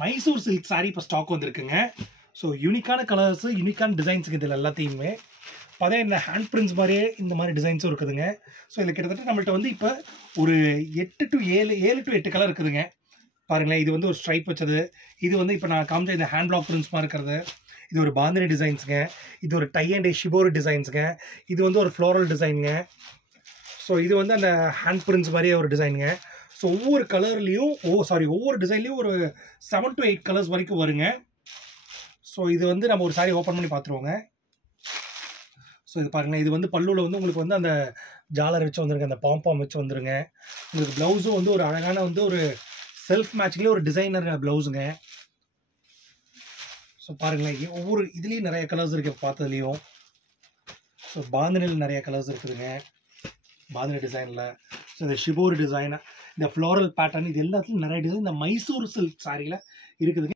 Mysore silk sari இப்போ stock வந்திருக்குங்க. So யூனிக்கான கலர்ஸு, யூனிக்கான டிசைன்ஸுக்கு இதில் எல்லாத்தையுமே பார்த்தா இந்த ஹேண்ட் பிரிண்ட்ஸ் மாதிரியே இந்த மாதிரி டிசைன்ஸும் இருக்குதுங்க. ஸோ இதில் கிட்டத்தட்ட நம்மள்ட்ட வந்து இப்போ ஒரு 8 to 7 கலர் இருக்குதுங்க. பாருங்களேன், இது வந்து ஒரு ஸ்ட்ரைப் வச்சது, இது வந்து இப்போ நான் காமிச்ச இந்த ஹேண்ட் பிளாக் பிரிண்ட்ஸ் மாதிரி இருக்கிறது, இது ஒரு பாந்தினி டிசைன்ஸுங்க, இது ஒரு டை அண்ட் டை ஷிபோரி டிசைன்ஸுங்க, இது வந்து ஒரு ஃப்ளோரல் டிசைனுங்க. ஸோ இது வந்து அந்த ஹேண்ட் பிரிண்ட்ஸ் மாதிரியே ஒரு டிசைனுங்க. ஸோ ஒவ்வொரு கலர்லேயும் ஒவ்வொரு டிசைன்லேயும் ஒரு 7 to 8 கலர்ஸ் வரைக்கும் வருங்க. ஸோ இது வந்து நம்ம ஒரு சாரி ஓப்பன் பண்ணி பார்த்துருவோங்க. ஸோ இது பாருங்கள், இது வந்து பல்லுவில் வந்து உங்களுக்கு வந்து அந்த ஜாலர் வச்சு வந்துருங்க, அந்த பாம்பாம் வச்சு வந்துருங்க. உங்களுக்கு ப்ளவுஸும் வந்து ஒரு அழகான வந்து ஒரு செல்ஃப் மேட்சிங்லேயே ஒரு டிசைனர் ப்ளவுஸுங்க. ஸோ பாருங்களேன், ஒவ்வொரு இதுலேயும் நிறைய கலர்ஸ் இருக்குது பார்த்ததுலேயும். ஸோ பாந்தினியில் நிறைய கலர்ஸ் இருக்குதுங்க, பாந்தினி டிசைனில். ஸோ இந்த ஷிபோரி டிசைன், இந்த ஃப்ளோரல் பேட்டர்ன், இது எல்லாத்துலையும் நிறைய டிசைன் இந்த மைசூர் சில்க் சாரியில் இருக்குதுங்க.